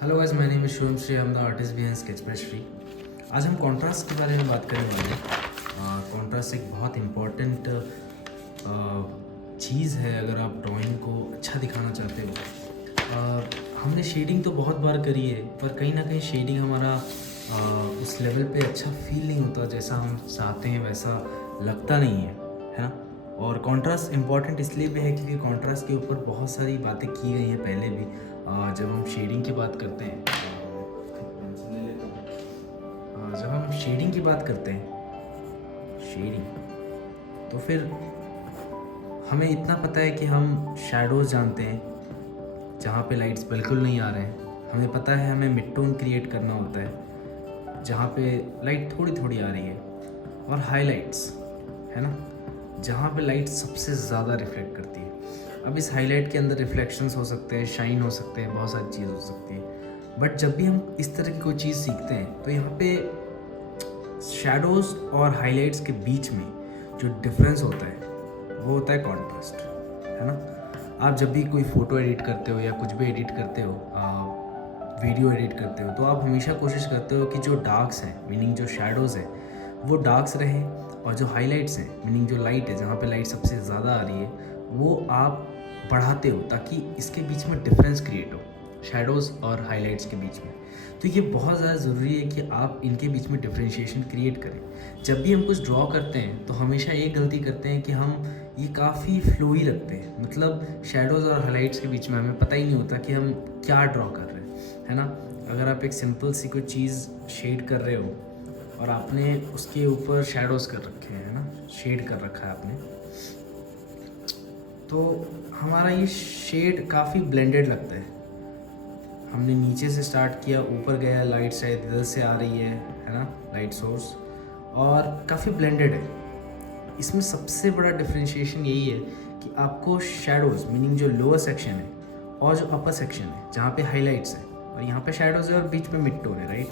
Hello guys, my name is Shubham Shri, I am the artist behind sketchpad Shri. आज हम contrast के बारे में बात करने वाले हैं। कॉन्ट्रास्ट एक बहुत इम्पॉर्टेंट चीज़ है अगर आप ड्राइंग को अच्छा दिखाना चाहते हो। हमने शेडिंग तो बहुत बार करी है, पर कहीं ना कहीं शेडिंग हमारा उस लेवल पे अच्छा फील नहीं होता जैसा हम चाहते हैं, वैसा लगता नहीं है ना। और कॉन्ट्रास्ट इम्पॉर्टेंट इसलिए भी है क्योंकि कॉन्ट्रास्ट के ऊपर बहुत सारी बातें की गई हैं पहले भी। जब हम शेडिंग की बात करते हैं जब हम शेडिंग की बात करते हैं तो फिर हमें इतना पता है कि हम शैडोज़ जानते हैं जहाँ पे लाइट्स बिल्कुल नहीं आ रहे हैं। हमें पता है हमें मिड टोन क्रिएट करना होता है जहाँ पे लाइट थोड़ी थोड़ी आ रही है, और हाईलाइट्स है ना, जहाँ पे लाइट सबसे ज़्यादा रिफ्लेक्ट करती है। अब इस हाईलाइट के अंदर रिफ्लेक्शंस हो सकते हैं, शाइन हो सकते हैं, बहुत सारी चीज़ हो सकती है। बट जब भी हम इस तरह की कोई चीज़ सीखते हैं तो यहाँ पे शैडोज़ और हाईलाइट्स के बीच में जो डिफरेंस होता है वो होता है कॉन्ट्रास्ट, है ना। आप जब भी कोई फ़ोटो एडिट करते हो या कुछ भी एडिट करते हो, वीडियो एडिट करते हो, तो आप हमेशा कोशिश करते हो कि जो डार्क्स हैं मीनिंग जो शैडोज़ हैं वो डार्क्स रहें, और जो हाईलाइट्स हैं मीनिंग जो लाइट है जहाँ पे लाइट सबसे ज़्यादा आ रही है वो आप बढ़ाते हो ताकि इसके बीच में डिफरेंस क्रिएट हो, शैडोज़ और हाईलाइट्स के बीच में। तो ये बहुत ज़्यादा ज़रूरी है कि आप इनके बीच में डिफरेंशिएशन क्रिएट करें। जब भी हम कुछ ड्रॉ करते हैं तो हमेशा एक गलती करते हैं कि हम ये काफ़ी फ्लोई रखते हैं, मतलब शैडोज़ और हाईलाइट्स के बीच में हमें पता ही नहीं होता कि हम क्या ड्रॉ कर रहे हैं, है ना। अगर आप एक सिंपल सी कोई चीज़ शेड कर रहे हो और आपने उसके ऊपर शैडोज़ कर रखे हैं, है ना, शेड कर रखा है आपने, तो हमारा ये शेड काफ़ी ब्लेंडेड लगता है। हमने नीचे से स्टार्ट किया, ऊपर गया, लाइट शायद इधर से आ रही है ना, लाइट सोर्स, और काफ़ी ब्लेंडेड है। इसमें सबसे बड़ा डिफरेंशिएशन यही है कि आपको शैडोज़ मीनिंग जो लोअर सेक्शन है और जो अपर सेक्शन है जहाँ पे हाईलाइट्स है और यहाँ पे शैडोज़ है और बीच में मिड टोन है, राइट,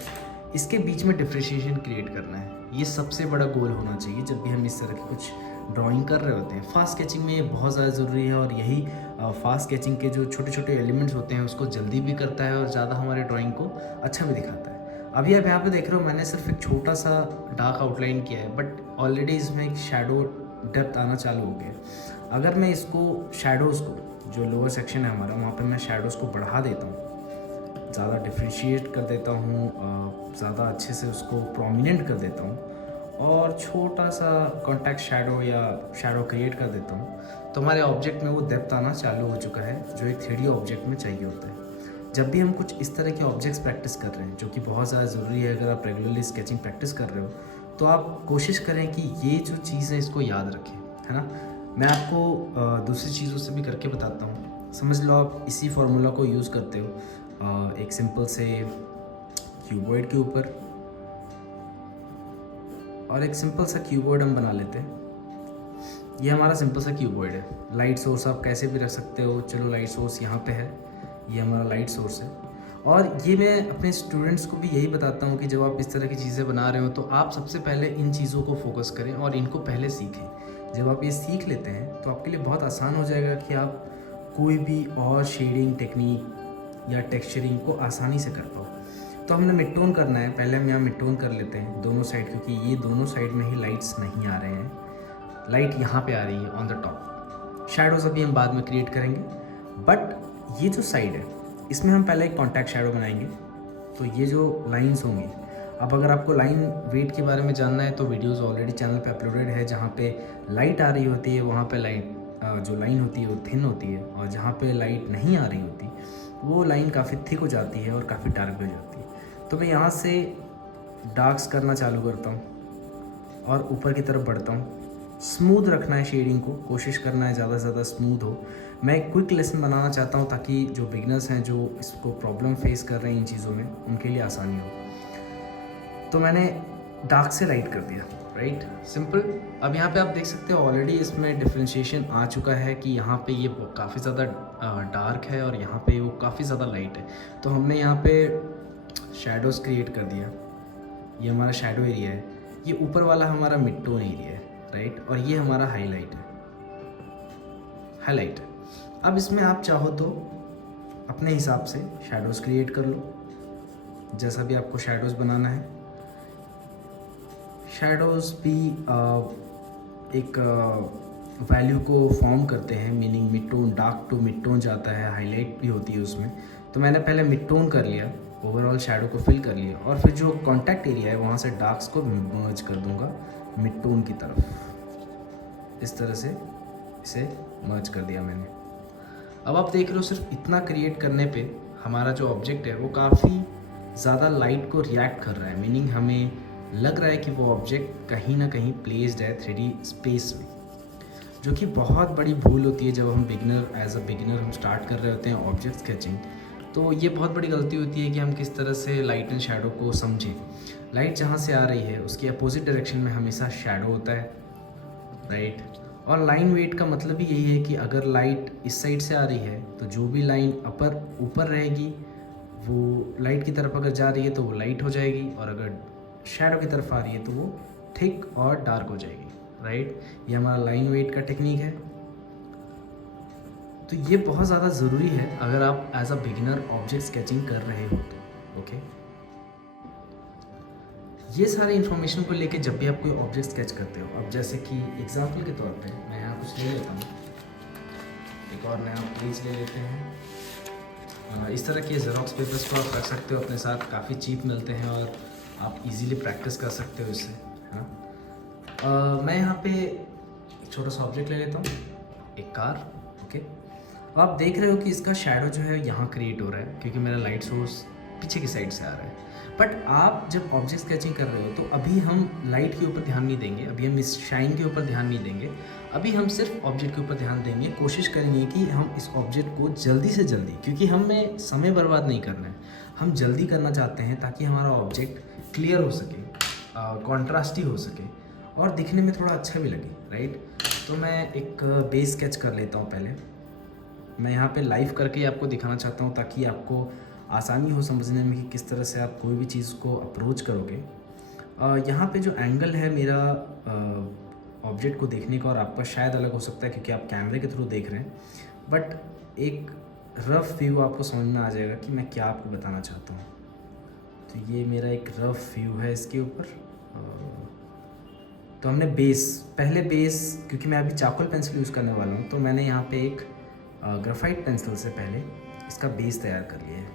इसके बीच में डिफरेंशिएशन क्रिएट करना है। ये सबसे बड़ा गोल होना चाहिए जब भी हम इस तरह की कुछ ड्राइंग कर रहे होते हैं। फास्ट स्केचिंग में ये बहुत ज़्यादा ज़रूरी है, और यही फास्ट स्केचिंग के जो छोटे छोटे एलिमेंट्स होते हैं उसको जल्दी भी करता है और ज़्यादा हमारे ड्राइंग को अच्छा भी दिखाता है। अभी आप यहाँ पे देख रहे हो मैंने सिर्फ एक छोटा सा डार्क आउटलाइन किया है, बट ऑलरेडी इसमें एक शैडो डेप्थ आना चालू हो गया। अगर मैं इसको शैडोज़ को, जो लोअर सेक्शन है हमारा, वहाँ पे मैं शैडोज़ को बढ़ा देता हूँ, ज़्यादा डिफ्रेंशिएट कर देता हूँ, ज़्यादा अच्छे से उसको प्रोमिनेंट कर देता हूँ, और छोटा सा कॉन्टैक्ट शैडो या शैडो क्रिएट कर देता हूँ, तो हमारे ऑब्जेक्ट में वो डेप्थ आना चालू हो चुका है जो एक 3D ऑब्जेक्ट में चाहिए होता है। जब भी हम कुछ इस तरह के ऑब्जेक्ट्स प्रैक्टिस कर रहे हैं, जो कि बहुत ज़्यादा ज़रूरी है अगर आप रेगुलरली स्केचिंग प्रैक्टिस कर रहे हो, तो आप कोशिश करें कि ये जो चीज़ है इसको याद रखें, है ना। मैं आपको दूसरी चीज़ों से भी करके बताता हूँ। समझ लो आप इसी फार्मूला को यूज़ करते हो एक सिंपल से क्यूबॉइड के ऊपर, और एक सिंपल सा क्यूबॉइड हम बना लेते हैं। ये हमारा सिंपल सा क्यूबॉइड है। लाइट सोर्स आप कैसे भी रख सकते हो, चलो लाइट सोर्स यहाँ पे है, ये हमारा लाइट सोर्स है। और ये मैं अपने स्टूडेंट्स को भी यही बताता हूँ कि जब आप इस तरह की चीज़ें बना रहे हो तो आप सबसे पहले इन चीज़ों को फोकस करें और इनको पहले सीखें। जब आप ये सीख लेते हैं तो आपके लिए बहुत आसान हो जाएगा कि आप कोई भी और शेडिंग टेक्निक या टेक्सचरिंग को आसानी से कर पाओ। तो हमने मिड टोन करना है, पहले हम यहाँ मिड टोन कर लेते हैं दोनों साइड, क्योंकि ये दोनों साइड में ही लाइट्स नहीं आ रहे हैं, लाइट यहाँ पे आ रही है ऑन द टॉप। शैडोज अभी हम बाद में क्रिएट करेंगे, बट ये जो साइड है इसमें हम पहले एक कॉन्टैक्ट शैडो बनाएंगे। तो ये जो लाइंस होंगी, अब अगर आपको लाइन वेट के बारे में जानना है तो वीडियोस ऑलरेडी चैनल पे अपलोडेड है। जहाँ पे लाइट आ रही होती है वहाँ पे लाइट जो लाइन होती है वो थिन होती है, और जहाँ पे लाइट नहीं आ रही होती वो लाइन काफ़ी थिक हो जाती है और काफ़ी डार्क भी हो जाती है। तो मैं यहाँ से डार्क्स करना चालू करता हूँ और ऊपर की तरफ बढ़ता हूँ। स्मूथ रखना है शेडिंग को, कोशिश करना है ज़्यादा से ज़्यादा स्मूथ हो। मैं एक क्विक लेसन बनाना चाहता हूँ ताकि जो बिगनर्स हैं, जो इसको प्रॉब्लम फेस कर रहे हैं इन चीज़ों में, उनके लिए आसानी हो। तो मैंने डार्क से लाइट कर दिया, राइट, सिंपल। अब यहाँ पे आप देख सकते हो ऑलरेडी इसमें डिफ्रेंशिएशन आ चुका है कि यहाँ पे ये काफ़ी ज़्यादा डार्क है और यहाँ पे वो काफ़ी ज़्यादा लाइट है। तो हमने यहाँ पे शैडोज़ क्रिएट कर दिया। ये हमारा शैडो एरिया है, ये ऊपर वाला हमारा मिड टोन एरिया है, राइट, और ये हमारा हाईलाइट है, हाईलाइट है। अब इसमें आप चाहो तो अपने हिसाब से शैडोज़ क्रिएट कर लो, जैसा भी आपको शेडोज़ बनाना है। शेडोज़ भी एक वैल्यू को फॉर्म करते हैं, meaning mid tone, dark to mid tone जाता है, हाईलाइट भी होती है उसमें। तो मैंने पहले मिड टोन कर लिया, ओवरऑल शेडो को फिल कर लिया, और फिर जो कॉन्टैक्ट एरिया है वहाँ से डार्क्स को मर्ज कर दूंगा मिड टोन की तरफ। इस तरह से इसे मर्ज कर दिया मैंने। अब आप देख रहे हो सिर्फ इतना क्रिएट करने पे हमारा जो ऑब्जेक्ट है वो काफ़ी ज़्यादा लाइट को रिएक्ट कर रहा है, मीनिंग हमें लग रहा है कि वो ऑब्जेक्ट कहीं ना कहीं प्लेस्ड है 3D स्पेस में, जो कि बहुत बड़ी भूल होती है जब हम एज अ बिगिनर हम स्टार्ट कर रहे होते हैं ऑब्जेक्ट स्केचिंग। तो ये बहुत बड़ी गलती होती है कि हम किस तरह से लाइट एंड शेडो को समझें। लाइट जहाँ से आ रही है उसकी अपोजिट डायरेक्शन में हमेशा शेडो होता है, राइट। और लाइन वेट का मतलब ही यही है कि अगर लाइट इस साइड से आ रही है तो जो भी लाइन ऊपर रहेगी वो लाइट की तरफ अगर जा रही है तो वो लाइट हो जाएगी, और अगर शेडो की तरफ आ रही है तो वो थिक और डार्क हो जाएगी, राइट। ये हमारा लाइन वेट का टेक्निक है। तो ये बहुत ज़्यादा ज़रूरी है अगर आप as a beginner object sketching कर रहे हो तो, ओके। ये सारे इन्फॉर्मेशन को लेके जब भी आप कोई ऑब्जेक्ट स्केच करते हो, अब जैसे कि एग्जांपल के तौर पे मैं यहाँ कुछ ले लेता हूँ, एक और नया पेज ले लेते हैं। इस तरह के ज़ेरॉक्स पेपर्स को आप रख सकते हो अपने साथ, काफ़ी चीप मिलते हैं और आप इजीली प्रैक्टिस कर सकते हो इससे, है ना। मैं यहाँ पे एक छोटा सा ऑब्जेक्ट ले लेता हूँ, एक कार, ओके। अब आप देख रहे हो कि इसका शैडो जो है यहाँ क्रिएट हो रहा है क्योंकि मेरा लाइट सोर्स पीछे की साइड से आ रहा है। बट आप जब ऑब्जेक्ट स्केचिंग कर रहे हो तो अभी हम लाइट के ऊपर ध्यान नहीं देंगे, अभी हम इस शाइन के ऊपर ध्यान नहीं देंगे, अभी हम सिर्फ ऑब्जेक्ट के ऊपर ध्यान देंगे। कोशिश करेंगे कि हम इस ऑब्जेक्ट को जल्दी से जल्दी, क्योंकि हमें समय बर्बाद नहीं करना है, हम जल्दी करना चाहते हैं ताकि हमारा ऑब्जेक्ट क्लियर हो सके, कॉन्ट्रास्टी हो सके और दिखने में थोड़ा अच्छा भी लगे, राइट। तो मैं एक बेस स्केच कर लेता हूँ पहले। मैं यहाँ पे लाइव करके आपको दिखाना चाहता हूँ ताकि आपको आसानी हो समझने में कि किस तरह से आप कोई भी चीज़ को अप्रोच करोगे। यहाँ पे जो एंगल है मेरा ऑब्जेक्ट को देखने का और आपका शायद अलग हो सकता है क्योंकि आप कैमरे के थ्रू देख रहे हैं, बट एक रफ़ व्यू आपको समझ में आ जाएगा कि मैं क्या आपको बताना चाहता हूँ। तो ये मेरा एक रफ़ व्यू है इसके ऊपर। तो हमने पहले बेस, क्योंकि मैं अभी चारकोल पेंसिल यूज़ करने वाला हूँ, तो मैंने यहाँ पे एक ग्राफाइट पेंसिल से पहले इसका बेस तैयार कर लिया है,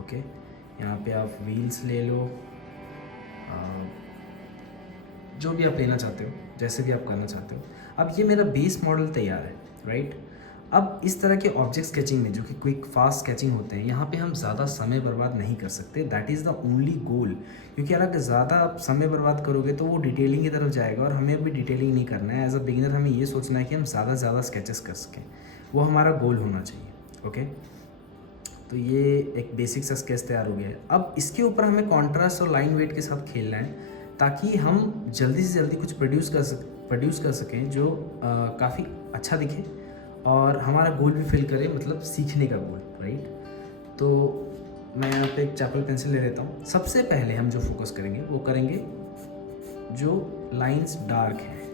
ओके। यहाँ पे आप व्हील्स ले लो, जो भी आप लेना चाहते हो, जैसे भी आप करना चाहते हो। अब ये मेरा बेस मॉडल तैयार है, राइट। अब इस तरह के ऑब्जेक्ट स्केचिंग में जो कि क्विक फास्ट स्केचिंग होते हैं, यहाँ पे हम ज़्यादा समय बर्बाद नहीं कर सकते। That is the only goal, क्योंकि अगर ज़्यादा आप समय बर्बाद करोगे तो वो डिटेलिंग की तरफ जाएगा और हमें अभी डिटेलिंग नहीं करना है। एज अ बिगिनर हमें ये सोचना है कि हम ज़्यादा से ज़्यादा स्केचेस कर सकें, वो हमारा गोल होना चाहिए, ओके। तो ये एक बेसिक सा स्केच तैयार हो गया है। अब इसके ऊपर हमें कॉन्ट्रास्ट और लाइन वेट के साथ खेलना है ताकि हम जल्दी से जल्दी कुछ प्रोड्यूस कर सकें जो काफ़ी अच्छा दिखे और हमारा गोल भी फिल करे, मतलब सीखने का गोल, राइट। तो मैं यहाँ पे एक चारकोल पेंसिल ले लेता हूँ। सबसे पहले हम जो फोकस करेंगे वो करेंगे जो लाइंस डार्क हैं,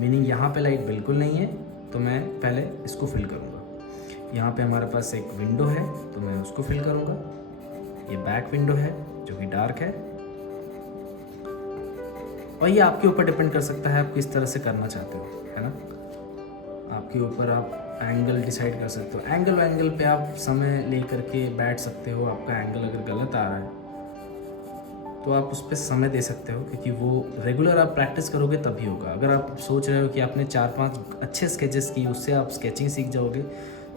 मीनिंग यहाँ पे लाइट बिल्कुल नहीं है, तो मैं पहले इसको फिल करूँगा। यहाँ पे हमारे पास एक विंडो है तो मैं उसको फिल करूँगा। ये बैक विंडो है जो कि डार्क है, और ये आपके ऊपर डिपेंड कर सकता है आप किस तरह से करना चाहते हो, है ना। आपके ऊपर, आप एंगल डिसाइड कर सकते हो। एंगल पे आप समय ले करके बैठ सकते हो। आपका एंगल अगर गलत आ रहा है तो आप उस पर समय दे सकते हो, क्योंकि वो रेगुलर आप प्रैक्टिस करोगे तभी होगा। अगर आप सोच रहे हो कि आपने 4-5 अच्छे स्केचेस की, उससे आप स्केचिंग सीख जाओगे,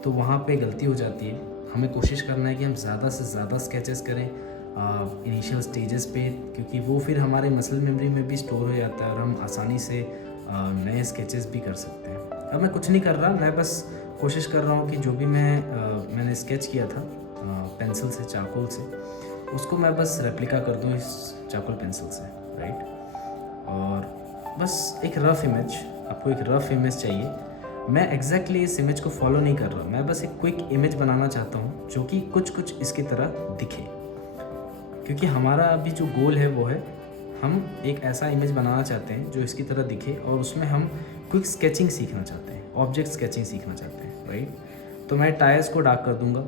तो वहाँ पे गलती हो जाती है। हमें कोशिश करना है कि हम ज़्यादा से ज़्यादा स्केचेस करें इनिशियल स्टेजेस पे, क्योंकि वो फिर हमारे मसल मेमोरी में भी स्टोर हो जाता है और हम आसानी से नए स्केचेस भी कर सकते हैं। अब मैं कुछ नहीं कर रहा, मैं बस कोशिश कर रहा हूँ कि जो भी मैंने स्केच किया था पेंसिल से, चारकोल से, उसको मैं बस रेप्लिका कर दूँ इस चारकोल पेंसिल से, राइट। और बस एक रफ़ इमेज, आपको एक रफ़ इमेज चाहिए। मैं एग्जैक्टली इस इमेज को फॉलो नहीं कर रहा, मैं बस एक क्विक इमेज बनाना चाहता हूँ जो कि कुछ इसकी तरह दिखे, क्योंकि हमारा अभी जो गोल है वो है हम एक ऐसा इमेज बनाना चाहते हैं जो इसकी तरह दिखे और उसमें हम क्विक स्केचिंग सीखना चाहते हैं, ऑब्जेक्ट स्केचिंग सीखना चाहते हैं, राइट। तो मैं टायर्स को डार्क कर दूंगा,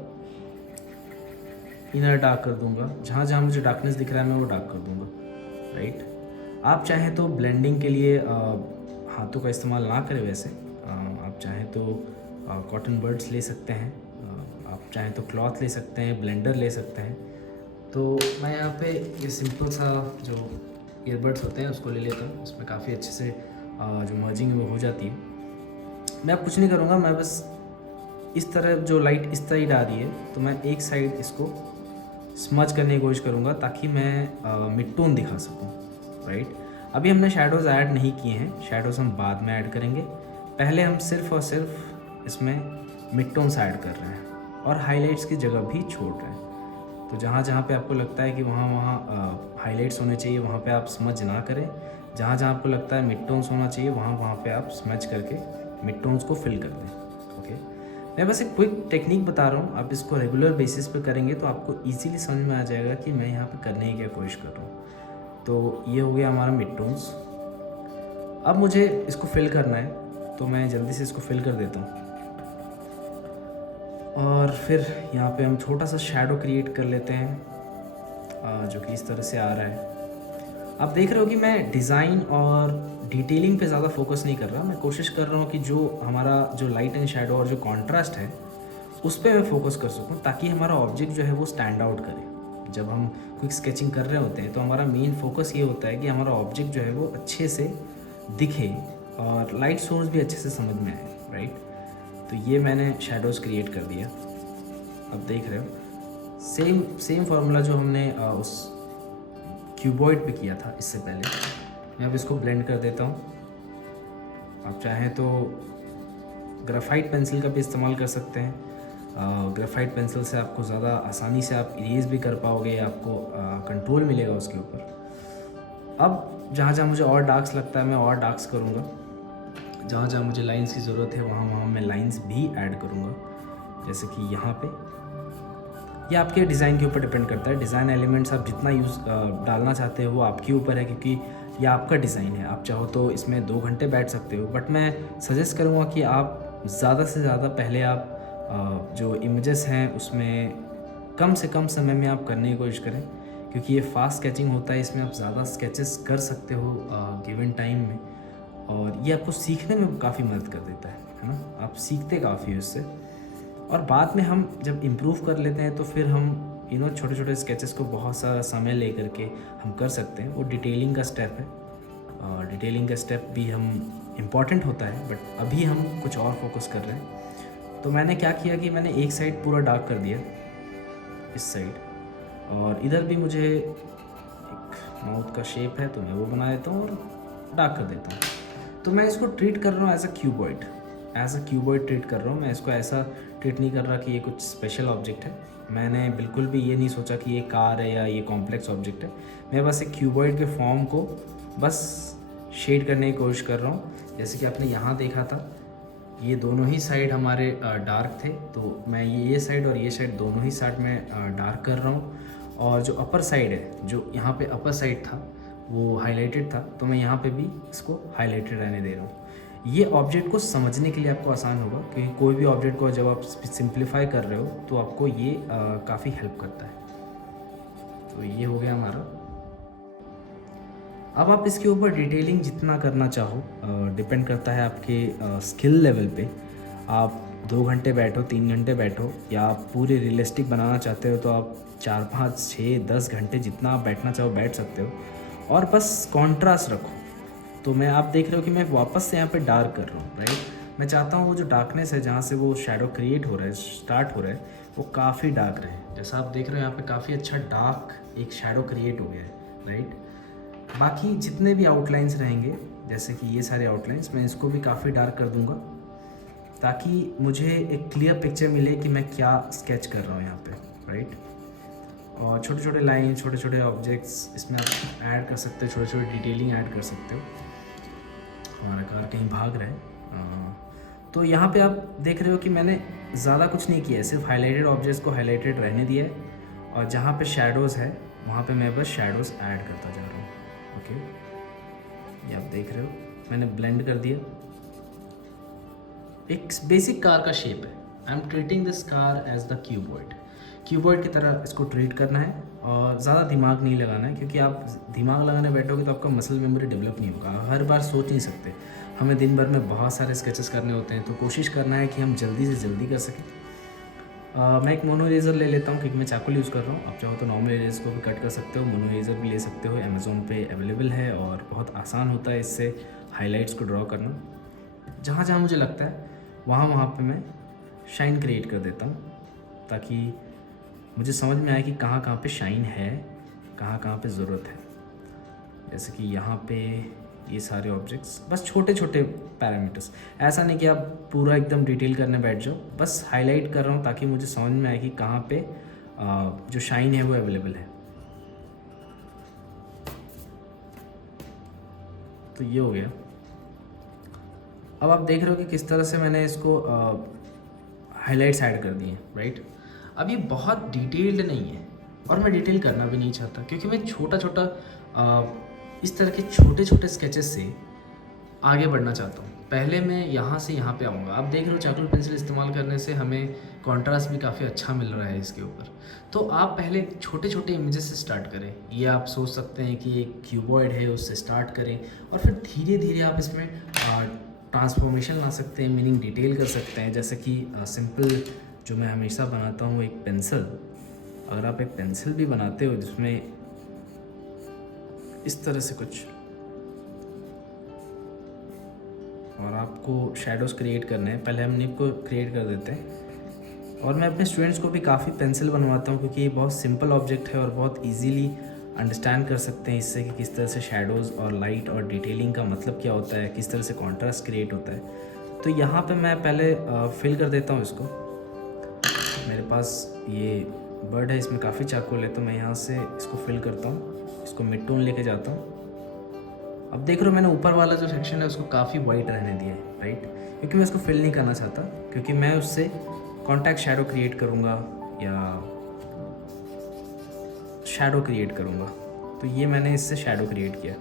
इनर डार्क कर दूंगा, जहाँ जहाँ मुझे डार्कनेस दिख रहा है मैं वो डार्क कर दूंगा, राइट। आप चाहें तो ब्लेंडिंग के लिए हाथों का इस्तेमाल ना करें, वैसे आप चाहें तो कॉटन बड्स ले सकते हैं, आप चाहें तो क्लॉथ ले सकते हैं, ब्लेंडर ले सकते हैं। तो मैं यहाँ पे ये सिंपल सा जो ईयरबड्स होते हैं उसको ले लेता हूँ, उसमें काफ़ी अच्छे से जो मर्जिंग है वो हो जाती है। मैं अब कुछ नहीं करूँगा, मैं बस इस तरह जो लाइट इस साइड आ रही है तो मैं एक साइड इसको स्मज करने की कोशिश करूँगा ताकि मैं मिड टोन दिखा सकूँ, राइट। अभी हमने शेडोज़ ऐड नहीं किए हैं, शेडोज़ हम बाद में ऐड करेंगे। पहले हम सिर्फ और सिर्फ इसमें मिड टोन्स ऐड कर रहे हैं और हाइलाइट्स की जगह भी छोड़ रहे हैं। तो जहाँ जहाँ पे आपको लगता है कि वहाँ हाइलाइट्स होने चाहिए वहाँ पे आप स्मज ना करें, जहाँ जहाँ आपको लगता है मिड टोन्स होना चाहिए वहाँ पे आप स्मज करके मिड टोन्स को फिल कर दें, ओके। मैं बस एक क्विक टेक्निक बता रहा हूँ, आप इसको रेगुलर बेसिस पे करेंगे तो आपको इजीली समझ में आ जाएगा कि मैं यहाँ पे करने की क्या कोशिश कर रहा हूँ। तो ये हो गया हमारा मिड टोन्स। अब मुझे इसको फिल करना है तो मैं जल्दी से इसको फिल कर देता हूँ और फिर यहाँ पे हम छोटा सा शैडो क्रिएट कर लेते हैं जो कि इस तरह से आ रहा है। आप देख रहे हो कि मैं डिज़ाइन और डिटेलिंग पे ज़्यादा फोकस नहीं कर रहा, मैं कोशिश कर रहा हूँ कि जो हमारा जो लाइट एंड शैडो और जो कॉन्ट्रास्ट है उस पर मैं फोकस कर सकूँ ताकि हमारा ऑब्जेक्ट जो है वो स्टैंड आउट करे। जब हम क्विक स्केचिंग कर रहे होते हैं तो हमारा मेन फोकस ये होता है कि हमारा ऑब्जेक्ट जो है वो अच्छे से दिखे और लाइट सोर्स भी अच्छे से समझ में आए, राइट। तो ये मैंने शेडोज़ क्रिएट कर दिया, अब देख रहे हो सेम फार्मूला जो हमने उस क्यूबॉइड पे किया था इससे पहले। मैं अब इसको ब्लेंड कर देता हूँ। आप चाहें तो ग्राफाइट पेंसिल का भी इस्तेमाल कर सकते हैं। ग्राफाइट पेंसिल से आपको ज़्यादा आसानी से आप इरेज भी कर पाओगे, आपको कंट्रोल मिलेगा उसके ऊपर। अब जहाँ जहाँ मुझे और डार्क्स लगता है मैं और डार्क्स करूँगा, जहाँ जहाँ मुझे लाइंस की ज़रूरत है वहाँ मैं लाइंस भी ऐड करूँगा, जैसे कि यहाँ पे। ये आपके डिज़ाइन के ऊपर डिपेंड करता है, डिज़ाइन एलिमेंट्स आप जितना डालना चाहते हो वो आपके ऊपर है, क्योंकि ये आपका डिज़ाइन है। आप चाहो तो इसमें 2 घंटे बैठ सकते हो, बट मैं सजेस्ट करूँगा कि आप ज़्यादा से ज़्यादा पहले आप जो इमेजेस हैं उसमें कम से कम समय में आप करने की कोशिश करें, क्योंकि ये फास्ट स्केचिंग होता है, इसमें आप ज़्यादा स्केचेस कर सकते हो गिवन टाइम में, और ये आपको सीखने में काफ़ी मदद कर देता है ना। आप सीखते काफ़ी हो इससे, और बाद में हम जब इम्प्रूव कर लेते हैं तो फिर हम छोटे छोटे स्केचेस को बहुत सारा समय ले करके हम कर सकते हैं। वो डिटेलिंग का स्टेप है, और डिटेलिंग का स्टेप भी हम इम्पॉर्टेंट होता है, बट अभी हम कुछ और फोकस कर रहे हैं। तो मैंने क्या किया कि मैंने एक साइड पूरा डार्क कर दिया, इस साइड, और इधर भी मुझे एक माउथ का शेप है तो मैं वो बना देता हूँ और डार्क कर देता हूँ। तो मैं इसको ट्रीट कर रहा हूँ एज अ क्यूबॉइड ट्रीट कर रहा हूँ। मैं इसको ऐसा ट्रीट नहीं कर रहा कि ये कुछ स्पेशल ऑब्जेक्ट है। मैंने बिल्कुल भी ये नहीं सोचा कि ये कार है या ये कॉम्प्लेक्स ऑब्जेक्ट है। मैं बस एक क्यूबॉइड के फॉर्म को बस शेड करने की कोशिश कर रहा हूँ। जैसे कि आपने यहाँ देखा था, ये दोनों ही साइड हमारे डार्क थे, तो मैं ये साइड और ये साइड दोनों ही साइड में डार्क कर रहा हूँ। और जो अपर साइड है, जो यहाँ पे अपर साइड था वो हाईलाइटेड था, तो मैं यहाँ पे भी इसको हाईलाइटेड रहने दे रहा हूँ। ये ऑब्जेक्ट को समझने के लिए आपको आसान होगा, क्योंकि कोई भी ऑब्जेक्ट को जब आप सिंप्लीफाई कर रहे हो तो आपको ये काफ़ी हेल्प करता है। तो ये हो गया हमारा। अब आप इसके ऊपर डिटेलिंग जितना करना चाहो, डिपेंड करता है आपके स्किल लेवल पे। आप 2 घंटे बैठो, 3 घंटे बैठो, या आप पूरे रियलिस्टिक बनाना चाहते हो तो आप 4, 5, 6, 10 घंटे जितना आप बैठना चाहो बैठ सकते हो, और बस कॉन्ट्रास्ट रखो। तो मैं आप देख रहे हो कि मैं वापस से यहाँ पे डार्क कर रहा हूँ, राइट। मैं चाहता हूँ वो जो डार्कनेस है जहाँ से वो शैडो क्रिएट हो रहा है, स्टार्ट हो रहा है, वो काफ़ी डार्क रहे। जैसा आप देख रहे हो यहाँ पे काफ़ी अच्छा डार्क एक शैडो क्रिएट हो गया है, राइट। बाकी जितने भी आउटलाइंस रहेंगे, जैसे कि ये सारे आउटलाइंस, मैं इसको भी काफ़ी डार्क कर दूँगा ताकि मुझे एक क्लियर पिक्चर मिले कि मैं क्या स्केच कर रहा हूँ यहाँ पे, राइट। और छोटे छोटे लाइन, छोटे छोटे ऑब्जेक्ट्स इसमें आप ऐड कर सकते हो, छोटे छोटे डिटेलिंग ऐड कर सकते हो। हमारा कार कहीं भाग रहा है, तो यहाँ पे आप देख रहे हो कि मैंने ज़्यादा कुछ नहीं किया है, सिर्फ हाईलाइटेड ऑब्जेक्ट्स को हाईलाइटेड रहने दिया है, और जहाँ पे शैडोज़ है वहाँ पे मैं बस शैडोज़ ऐड करता जा रहा हूँ। ओके, ये आप देख रहे हो मैंने ब्लेंड कर दिया। एक बेसिक कार का शेप है। I am treating this car as the cuboid. Keyboard की तरह इसको ट्रीट करना है और ज़्यादा दिमाग नहीं लगाना है, क्योंकि आप दिमाग लगाने बैठोगे तो आपका मसल मेमोरी डेवलप नहीं होगा, हर बार सोच नहीं सकते। हमें दिन भर में बहुत सारे स्केचेस करने होते हैं, तो कोशिश करना है कि हम जल्दी से जल्दी कर सकें। मैं एक मोनो इरेज़र ले लेता हूँ, क्योंकि मैं चाकू यूज़ कर रहा हूँ। आप चाहो तो नॉर्मल इरेज़र को भी कट कर सकते हो, मोनो इरेज़र भी ले सकते हो, अमेज़ोन पे अवेलेबल है और बहुत आसान होता है इससे हाइलाइट्स को ड्रॉ करना। जहाँ जहाँ मुझे लगता है वहाँ वहाँ पे मैं शाइन क्रिएट कर देता हूँ, ताकि मुझे समझ में आए कि कहाँ कहाँ पे शाइन है, कहाँ कहाँ पे ज़रूरत है। जैसे कि यहाँ पे ये सारे ऑब्जेक्ट्स, बस छोटे छोटे पैरामीटर्स, ऐसा नहीं कि आप पूरा एकदम डिटेल करने बैठ जाओ, बस हाईलाइट कर रहा हूँ ताकि मुझे समझ में आए कि कहाँ पे जो शाइन है वो अवेलेबल है। तो ये हो गया। अब आप देख रहे हो कि किस तरह से मैंने इसको हाइलाइट्स ऐड कर दिए, राइट। अब ये बहुत डिटेल्ड नहीं है और मैं डिटेल करना भी नहीं चाहता, क्योंकि मैं छोटा छोटा इस तरह के छोटे छोटे स्केचेस से आगे बढ़ना चाहता हूँ। पहले मैं यहाँ से यहाँ पे आऊँगा। आप देख रहे हो चारकोल पेंसिल इस्तेमाल करने से हमें कॉन्ट्रास्ट भी काफ़ी अच्छा मिल रहा है इसके ऊपर। तो आप पहले छोटे छोटे इमेजेस से स्टार्ट करें। ये आप सोच सकते हैं कि एक क्यूबॉइड है, उससे स्टार्ट करें और फिर धीरे धीरे आप इसमें ट्रांसफॉर्मेशन ला सकते हैं, मीनिंग डिटेल कर सकते हैं। जैसे कि सिंपल जो मैं हमेशा बनाता हूँ एक पेंसिल, अगर आप एक पेंसिल भी बनाते हो जिसमें इस तरह से कुछ, और आपको शैडोज़ क्रिएट करने हैं, पहले हम निप को क्रिएट कर देते हैं। और मैं अपने स्टूडेंट्स को भी काफ़ी पेंसिल बनवाता हूँ, क्योंकि ये बहुत सिंपल ऑब्जेक्ट है और बहुत इजीली अंडरस्टैंड कर सकते हैं इससे कि किस तरह से शैडोज़ और लाइट और डिटेलिंग का मतलब क्या होता है, किस तरह से कॉन्ट्रास्ट क्रिएट होता है। तो यहाँ पे मैं पहले फिल कर देता हूँ इसको। मेरे पास ये बर्ड है, इसमें काफ़ी चारकोल है, तो मैं यहाँ से इसको फिल करता हूँ, इसको मिड टोन लेके जाता हूँ। अब देख रहे हो मैंने ऊपर वाला जो सेक्शन है उसको काफ़ी वाइट रहने दिया है, राइट, क्योंकि मैं उसको फिल नहीं करना चाहता, क्योंकि मैं उससे कॉन्टैक्ट शैडो क्रिएट करूँगा या शैडो क्रिएट करूँगा। तो ये मैंने इससे शैडो क्रिएट किया।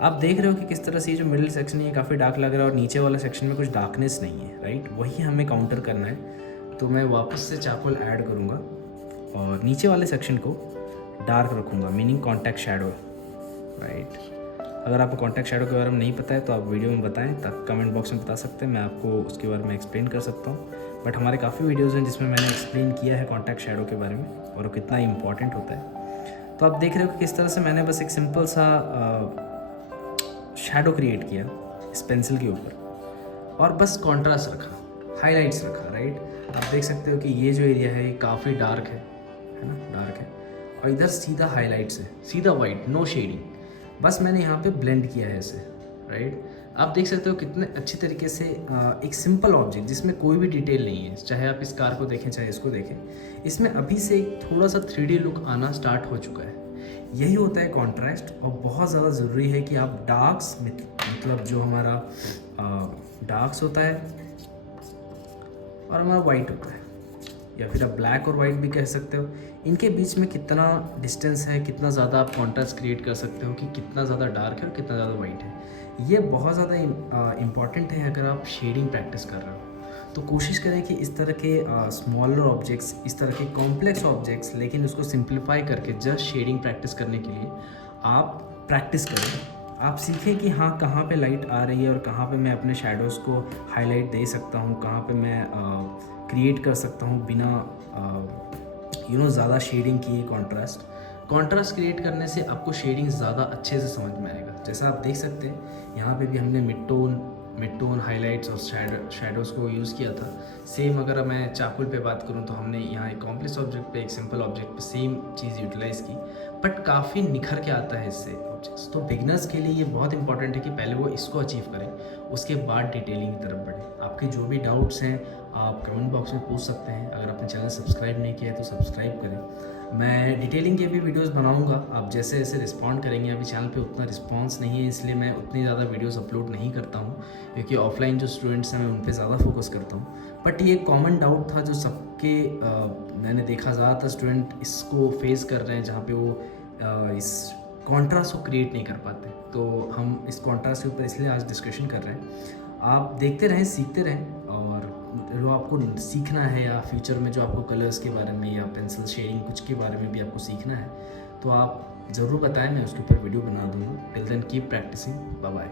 आप देख रहे हो कि किस तरह से ये जो मिडिल सेक्शन है ये काफ़ी डार्क लग रहा है और नीचे वाला सेक्शन में कुछ डार्कनेस नहीं है, राइट, वही हमें काउंटर करना है। तो मैं वापस से चारकोल ऐड करूँगा और नीचे वाले सेक्शन को डार्क रखूँगा, मीनिंग कॉन्टैक्ट शैडो, राइट। अगर आपको कॉन्टैक्ट शैडो के बारे में नहीं पता है तो आप वीडियो में बताएं, तब कमेंट बॉक्स में बता सकते हैं, मैं आपको उसके बारे में एक्सप्लेन कर सकता हूँ। बट हमारे काफ़ी वीडियोज़ हैं जिसमें मैंने एक्सप्लेन किया है कॉन्टैक्ट शैडो के बारे में और वो कितना इंपॉर्टेंट होता है। तो आप देख रहे हो कि किस तरह से मैंने बस एक सिंपल सा शैडो क्रिएट किया इस पेंसिल के ऊपर और बस कॉन्ट्रास्ट रखा, हाईलाइट्स रखा, राइट। आप देख सकते हो कि ये जो एरिया है ये काफ़ी डार्क है ना, डार्क है, और इधर सीधा हाईलाइट्स है, सीधा वाइट, नो शेडिंग, बस मैंने यहाँ पे ब्लेंड किया है इसे, राइट। आप देख सकते हो कितने अच्छी तरीके से एक सिंपल ऑब्जेक्ट जिसमें कोई भी डिटेल नहीं है, चाहे आप इस कार को देखें चाहे इसको देखें, इसमें अभी से एक थोड़ा सा 3D लुक आना स्टार्ट हो चुका है। यही होता है कॉन्ट्रास्ट, और बहुत ज़्यादा ज़रूरी है कि आप डार्क्स मतलब जो हमारा डार्क्स होता है और हमारा वाइट होता है, या फिर आप ब्लैक और वाइट भी कह सकते हो, इनके बीच में कितना डिस्टेंस है, कितना ज़्यादा आप कॉन्ट्रास्ट क्रिएट कर सकते हो कि कितना ज़्यादा डार्क है और कितना ज़्यादा वाइट है। ये बहुत ज़्यादा इम्पॉर्टेंट है अगर आप शेडिंग प्रैक्टिस कर रहे हो। तो कोशिश करें कि इस तरह के स्मॉलर ऑब्जेक्ट्स, इस तरह के कॉम्प्लेक्स ऑब्जेक्ट्स, लेकिन उसको सिंप्लीफाई करके जस्ट शेडिंग प्रैक्टिस करने के लिए आप प्रैक्टिस करें। आप सीखें कि हाँ कहाँ पे लाइट आ रही है और कहाँ पे मैं अपने शैडोज़ को हाईलाइट दे सकता हूँ, कहाँ पे मैं क्रिएट कर सकता हूँ बिना ज़्यादा शेडिंग किए कॉन्ट्रास्ट क्रिएट करने से आपको शेडिंग ज़्यादा अच्छे से समझ में आएगा। जैसा आप देख सकते हैं यहाँ पे भी हमने मिड टोन हाइलाइट्स और शैडोज़ को यूज़ किया था। सेम अगर मैं चारकोल पे बात करूँ तो हमने यहाँ एक कॉम्प्लेक्स ऑब्जेक्ट पे, एक सिंपल ऑब्जेक्ट पे सेम चीज़ यूटिलाइज़ की, बट काफ़ी निखर के आता है इससे ऑब्जेक्ट्स। तो बिगनर्स के लिए ये बहुत इंपॉर्टेंट है कि पहले वो इसको अचीव करें, उसके बाद डिटेलिंग की तरफ बढ़ें। आपके जो भी डाउट्स हैं आप कमेंट बॉक्स में पूछ सकते हैं। अगर आपने चैनल सब्सक्राइब नहीं किया है तो सब्सक्राइब करें। मैं डिटेलिंग के भी वीडियोस बनाऊंगा, आप जैसे जैसे रिस्पॉन्ड करेंगे। अभी चैनल पे उतना रिस्पांस नहीं है, इसलिए मैं उतनी ज़्यादा वीडियोस अपलोड नहीं करता हूँ, क्योंकि ऑफलाइन जो स्टूडेंट्स हैं मैं उन पे ज़्यादा फोकस करता हूँ। बट ये कॉमन डाउट था जो सबके मैंने देखा ज़्यादातर स्टूडेंट इसको फेस कर रहे हैं, जहाँ पे वो इस कॉन्ट्रास्ट को क्रिएट नहीं कर पाते। तो हम इस कॉन्ट्रास्ट के ऊपर इसलिए आज डिस्कशन कर रहे हैं। आप देखते रहें, सीखते रहें और जो आपको सीखना है या फ्यूचर में जो आपको कलर्स के बारे में या पेंसिल शेडिंग कुछ के बारे में भी आपको सीखना है तो आप ज़रूर बताएं, मैं उसके ऊपर वीडियो बना दूँगा। Till then keep practising, bye bye.